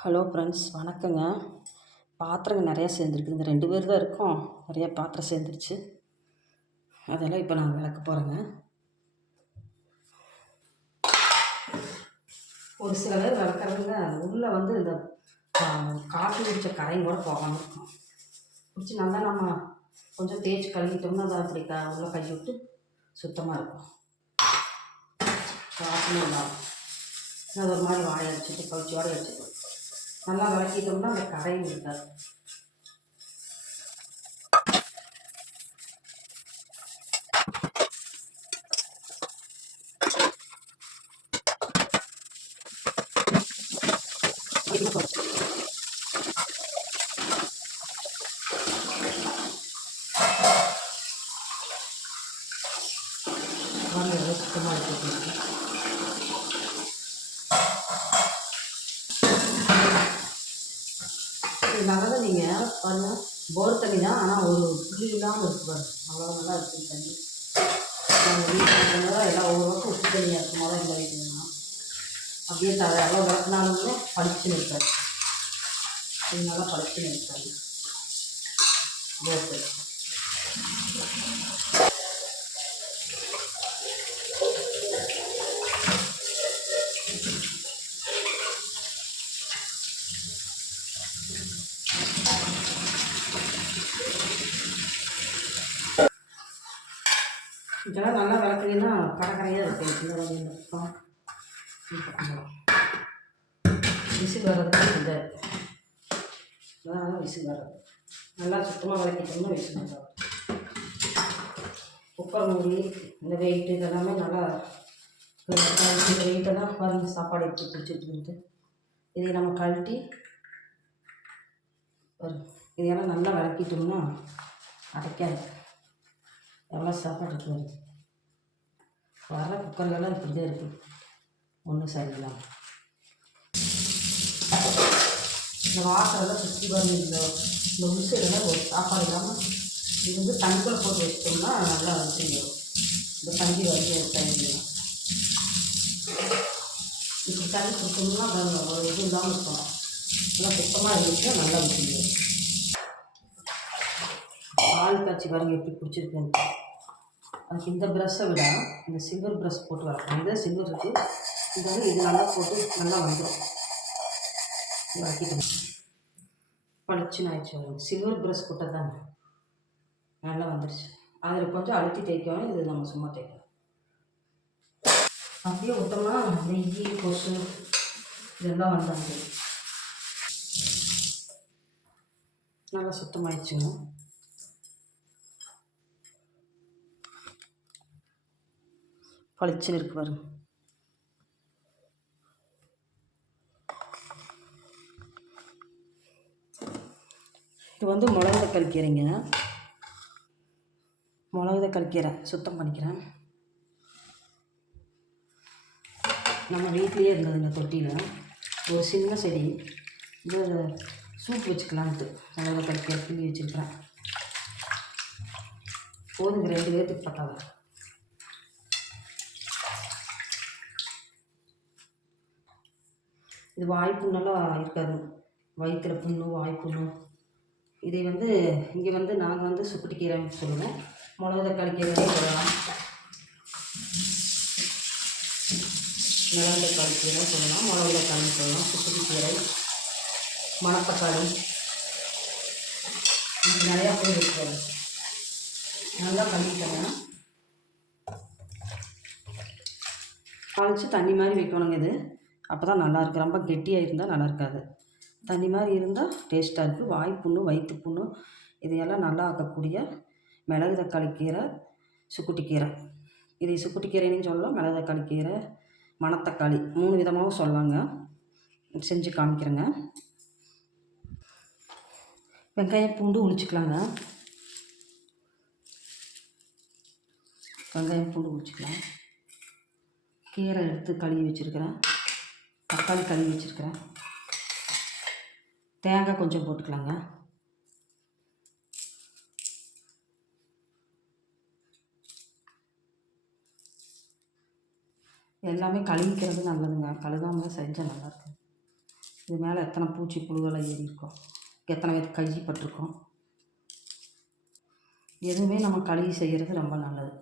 Hello friends, வணக்கங்க. பாத்திரங்க நிறையா சேர்ந்துருக்குதுங்க. 2 பேர் தான் இருக்கோம். நிறையா பாத்திரம் சேர்ந்துருச்சு. அதெல்லாம் இப்போ நான் விளக்க போகிறேங்க. ஒரு சில பேர் விளக்குறதுங்க உள்ளே வந்து இந்த காஃபி குடித்த கரையும் கூட போகாமல் இருக்கும். குடிச்சு நல்லா நம்ம கொஞ்சம் தேய்ச்சி கழுவிட்டோம்னா அதை அப்படி உள்ளே கை விட்டு சுத்தமாக இருக்கும். வாசனை இல்லாமல் அது ஒரு மாதிரி வாடகை அடிச்சுட்டு கவுச்சியோடு வச்சுட்டு நல்லா விளக்கிட்டோம்னா அந்த கரையும் இருக்காது. சுத்தமாக இருக்கு. இதனால தான் நீங்கள் பாருங்கள், போர் தண்ணி தான், ஆனால் ஒரு புள்ளி இல்லாமல் இருக்கு பாரு. அவ்வளோ நல்லா இருக்குது தண்ணி. நாங்கள் வீட்டில் எல்லாம் ஒவ்வொரு பக்கம் உப்பு தண்ணியாக இருக்கும் போது எங்கள் வீட்டுலன்னா அப்படியே எவ்வளோ விளக்குனாலுமே பளிச்சுன்னு இருக்காது. இது நல்லா பளிச்சுன்னு இருக்காது போர் தண்ணி. இதெல்லாம் நல்லா விளக்குனீங்கன்னா கரையாக இருக்கும். இந்த வகையில் விசில் வர்றதுக்கு இந்த இதெல்லாம் விசில் வர்றது நல்லா சுத்தமாக விளக்கிட்டோம்னா விசில் வர்றது. குக்கர் மூடி இந்த வெயிட்டு இதெல்லாமே நல்லா இந்த வெயிட்டெல்லாம் பாருங்க, சாப்பாடு எடுத்து பிடிச்சிட்டு இதை நம்ம கழட்டி இதையெல்லாம் நல்லா விளக்கிட்டோம்னா அடைக்காது. எவ்வளோ சாப்பாடு இருக்குது வர குக்கர்களெல்லாம் இப்படி தான் இருக்குது, ஒன்றும் சரியில்லாமல். இந்த வாசலெல்லாம் சுற்றி பாருங்க, இந்த உசையெல்லாம் ஒரு சாப்பாடு இல்லாமல் இது வந்து தண்ணிக்குள்ளே போட்டு வச்சிட்டோம்னா நல்லா செய்யும். இந்த தண்ணி வந்து டைம்லாம் இப்படி தண்ணி கொடுத்தோம்னா ஒரு இது இல்லாமல் இருக்கும். நல்லா சுத்தமாக இருந்துச்சுன்னா நல்லா செய்யும். பால் காய்ச்சி பாருங்க எப்படி பிடிச்சிருக்குன்னு. அதுக்கு இந்த ப்ரஷ்ஷை விட இந்த சில்வர் ப்ரஷ் போட்டு வளர்க்கணும். இதே சில்வர் இருக்குது, இது வந்து இது நல்லா போட்டு நல்லா வந்துடும். வளர்க்கிட்டு பளிச்சுன்னு ஆயிடுச்சு. வரும் சில்வர் ப்ரஷ் போட்டால் தாங்க நல்லா வந்துடுச்சு. அதில் கொஞ்சம் அழுத்தி தேய்க்கணும், இது நம்ம சும்மா தேய்க்கலாம். அப்படியே விட்டோம்னா நெய் கொசு இதெல்லாம் வந்தாங்க. நல்லா சுத்தமாயிடுச்சுங்க. பளிச்சுன்னு இருக்கு பாருங்க. இது வந்து மிளகு தக்காளி கீரைங்க. மிளகு தக்காளி கீரை சுத்தம் பண்ணிக்கிறேன். நம்ம வீட்லேயே இருந்ததுங்க தொட்டியில் ஒரு சின்ன செடி. இது சூப் வச்சுக்கலான்ட்டு மிளகு தக்காளி கீரை கிள்ளி வச்சுருக்கிறேன். போதுங்க, 2 பேர்த்துக்கு பத்தாத. இது வாய்ப்புண்ணெல்லாம் இருக்காது, வயிற்றில் புண்ணு வாய்ப்புண்ணு. இதை வந்து இங்கே வந்து நாங்கள் வந்து சுக்குட்டி கீரைன்னு சொல்லுவோம். மிளகு தக்காளி கீரையே சொல்லலாம், மிளகு தக்காளி கீரை சொல்லலாம், மிளகு தக்காளி சொல்லலாம், சுக்குட்டி கீரை, மணத்தக்காளி, நிறையா பேர் இருக்காது. நல்லா பண்ணிட்டேங்க. தாளித்து தண்ணி மாதிரி வைக்கணுங்க. இது அப்போ தான் நல்லாயிருக்கு. ரொம்ப கெட்டியாக இருந்தால் நல்லா இருக்காது. தண்ணி மாதிரி இருந்தால் டேஸ்ட்டாக இருக்குது. வாய்ப்புண்ணு வயிற்று புண்ணு இதையெல்லாம் நல்லா ஆக்கக்கூடிய மிளகு தக்காளி கீரை, சுக்குட்டி கீரை. இதை சுக்குட்டி கீரைன்னு சொல்லலாம், மிளகு தக்காளி கீரை, மணத்தக்காளி 3 விதமாகவும் சொல்லலாங்க. செஞ்சு காமிக்கிறேங்க. வெங்காயம் பூண்டு உளிச்சிக்கலாங்க. வெங்காயம் பூண்டு உளிச்சிக்கலாம். கீரை எடுத்து கழுவி வச்சுருக்கிறேன். தக்காளி கழுவி வச்சுருக்கிறேன். தேங்காய் கொஞ்சம் போட்டுக்கலாங்க. எல்லாமே கழுவிக்கிறது நல்லதுங்க, கழுகாமல் செஞ்சால் நல்லாயிருக்கும். இது மேலே எத்தனை பூச்சி புழுவெல்லாம் ஏறி இருக்கும், எத்தனை பேருக்கு கை பட்டிருக்கோம். எதுவுமே நம்ம கழுவி செய்கிறது ரொம்ப நல்லது.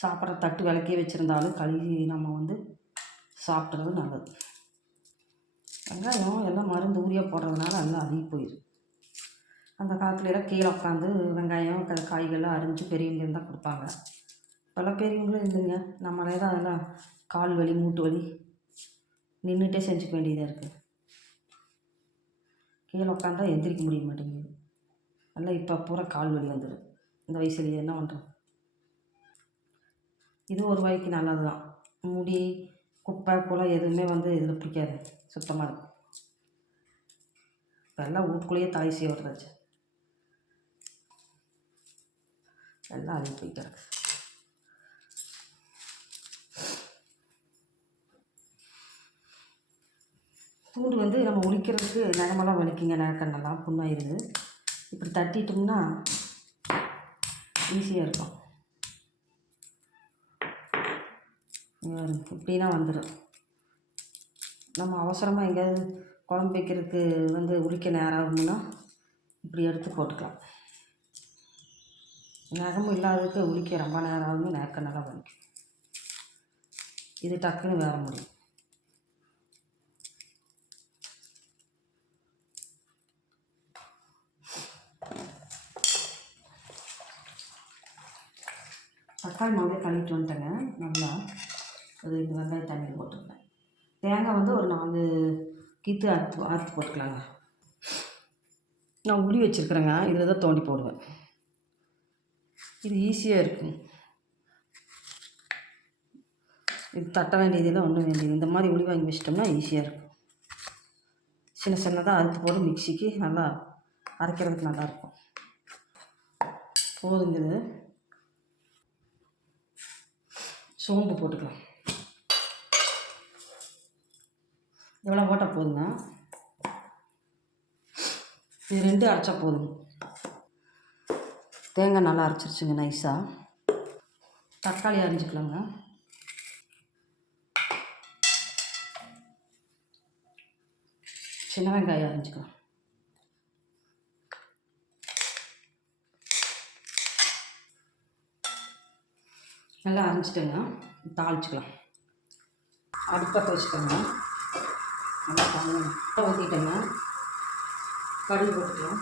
சாப்பிட்ற தட்டு விளக்கே வச்சுருந்தாலும் கழுவி நம்ம வந்து சாப்பிட்றது நல்லது. வெங்காயம் எல்லாம் மருந்து ஊரியா போடுறதுனால எல்லாம் அழுகி போயிடுது. அந்த காலத்துலலாம் கீழே உட்காந்து வெங்காயம் காய்கள்லாம் அரிஞ்சு பெரியவங்க இருந்தால் கொடுப்பாங்க. பல பெரியவங்களும் இல்லைங்க, நம்மளே தான் அதெல்லாம் கால் வலி மூட்டு வலி நின்றுட்டே செஞ்சுக்க வேண்டியதாக இருக்குது. கீழே உட்காந்தா எந்திரிக்க முடிய மாட்டேங்குது. எல்லாம் இப்போ பூரா கால் வலி வந்துடும் இந்த வயசுலேயே. என்ன பண்ணுறோம்? இது ஒரு வகைக்கு நல்லது தான். முடி குப்பை குலை எதுவுமே வந்து இதில் பிடிக்காது, சுத்தமாக இருக்கும். இப்போ எல்லாம் வீட்டுக்குள்ளேயே தாய் செய்வதாச்சு, எல்லாம் அழுகி போய் கிடக்கு. பூண்டு வந்து நம்ம உளிக்கிறதுக்கு நகமெல்லாம் வலிக்குங்க, நகக்கண்ணெல்லாம் புண்ணாயிருது. இப்படி தட்டிட்டோம்னா ஈஸியாக இருக்கும். இப்படின்னா வந்துடும். நம்ம அவசரமாக எங்கேயாவது குழம்பு வைக்கிறதுக்கு வந்து உரிக்க நேரம் ஆகும்னா இப்படி எடுத்து போட்டுக்கலாம். நகமும் இல்லாததுக்கு உரிக்க ரொம்ப நேரம் ஆகுங்க, நகக்கண்ணெல்லாம் வலிக்கும். இது டக்குன்னு வேற முடியும். தக்காளி மாவே கழுவிட்டு வந்துட்டேங்க நல்லா. அது இந்த வெங்காயம் தண்ணியில் போட்டுருந்தேன். தேங்காய் வந்து ஒரு 4 கீத்து அறுத்து போட்டுக்கலாங்க. நான் உளி வச்சுருக்குறேங்க, இதில் தான் தோண்டி போடுவேன். இது ஈஸியாக இருக்கும். இது தட்ட வேண்டியதெல்லாம் ஒன்றும் வேண்டியது. இந்த மாதிரி உளி வாங்கி வச்சிட்டோம்னா ஈஸியாக இருக்கும். சின்ன சின்னதாக அறுத்து போட்டு மிக்சிக்கு நல்லா அரைக்கிறதுக்கு நல்லாயிருக்கும். போதுங்குது. சோம்பு போட்டுக்கலாம். எவ்வளோ போட்டால் போதுங்க, இது 2 அரைச்சா போதுங்க. தேங்காய் நல்லா அரைச்சிருச்சுங்க நைஸாக. தக்காளி அரைஞ்சிக்கலாங்க. சின்ன வெங்காயம் அரைஞ்சிக்கலாம். நல்லா அரைஞ்சிட்டேங்க. தாளிச்சிக்கலாம். அடுப்பத்தை வச்சுக்கோங்க. நல்லா பண்ணணும். ஊற்றிட்டேங்க. கடுகு போட்டுக்கலாம்.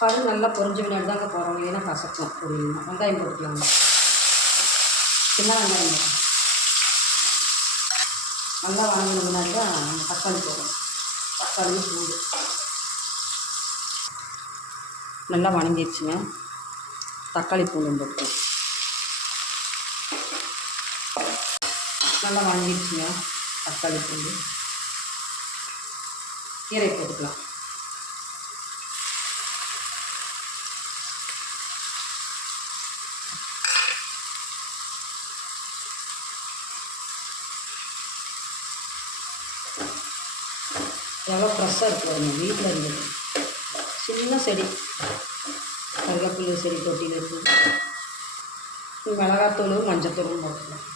கடுகு நல்லா பொரிஞ்ச பின்னாடி தாங்க போகிறோம், ஏன்னா கசக்கும். ஒரு வெங்காயம் போட்டுக்கலாங்க. சின்ன வெங்காயம் நல்லா வணங்கின பின்னாடி தான் நம்ம தக்காளி போடணும். தக்காளி பூண்டு நல்லா வணங்கிடுச்சுங்க. தக்காளி பூண்டு போட்டுக்கலாம். நல்லா வணங்கிடுச்சுங்க தக்காளி பூண்டு. கீரை போட்டுக்கலாம். எவ்வளோ ஃப்ரெஷ்ஷாக இருக்குது வீட்டில் இருந்தது. சின்ன செடி கருவேப்பிலை செடி தொட்டியில் இருக்குது. மிளகாத்தூள் மஞ்சத்தூளும் போட்டுக்கலாம்.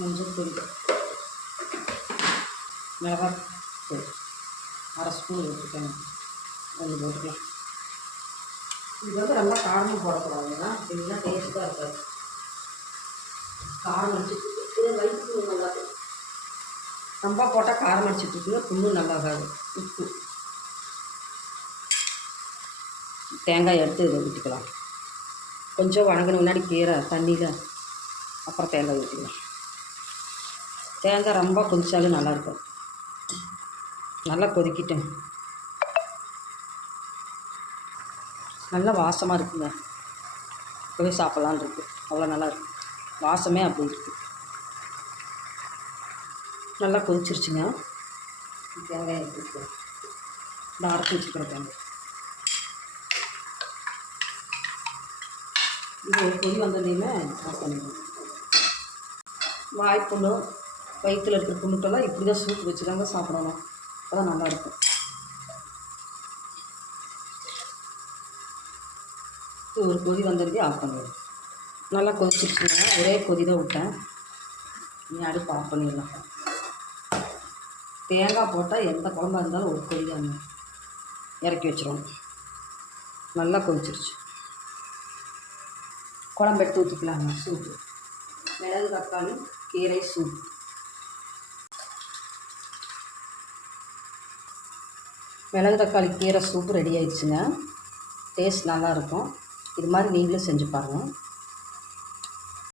மஞ்சத்தூள் மிளகாத்தூள் 1/2 ஸ்பூன் வச்சுருக்கேன், கொஞ்சம் போட்டுக்கலாம். இது வந்து ரொம்ப காரமும் போடக்கூடாதுன்னா அப்படின்னா டேஸ்ட்டாக இருக்காது. காரம் அடிச்சுட்டு வயிற்றுக்கு நல்லா ரொம்ப போட்டால் காரம் அடிச்சுட்டுருக்குங்க, புண்ணும் நல்லா ஆகாது. உப்பு தேங்காய் எடுத்து இதை ஊற்றிக்கலாம். கொஞ்சம் வணங்கின முன்னாடி கீரை தண்ணியில் அப்புறம் தேங்காய் ஊற்றிக்கலாம். தேங்காய் ரொம்ப கொதிச்சாலும் நல்லாயிருக்கும். நல்லா கொதிக்கிட்டேன். நல்லா வாசமாக இருக்குங்க. இப்போவே சாப்பிட்லான் இருக்குது, அவ்வளோ நல்லா இருக்குது. வாசமே அப்படி இருக்குது. நல்லா கொதிச்சிருச்சுங்க. தேங்காய் ஊற்றிக்கலாம். இந்த அரைச்சி வச்சுக்கிற தேங்காய் இது ஒரு கொதி வந்ததையுமே ஆஃப் பண்ணிடுவோம். வாய்ப்புண்ணு வயிற்றில் இருக்கிற புண்ணுக்கெல்லாம் இப்படி தான் சூப் வச்சு தாங்க சாப்பிடணும், அப்போதான் நல்லாயிருக்கும். ஒரு கொதி வந்ததுக்கே ஆஃப் பண்ணிடுவோம். நல்லா கொதிச்சிருச்சுங்க. ஒரே கொதி தான் விட்டேன். நீ அடுப்பு ஆஃப் பண்ணிடலாம். தேங்காய் போட்டால் எந்த குழம்பா இருந்தாலும் ஒரு கொதி தாங்க, இறக்கி வச்சிருவோம். நல்லா கொதிச்சிருச்சு. குழம்பு எடுத்து ஊற்றிக்கலாங்க. சூப்பு, மிளகு தக்காளி கீரை சூப். மிளகு தக்காளி கீரை சூப்பு ரெடி ஆயிடுச்சுங்க. டேஸ்ட் நல்லாயிருக்கும். இது மாதிரி நீங்களும் செஞ்சு பாருங்கள்.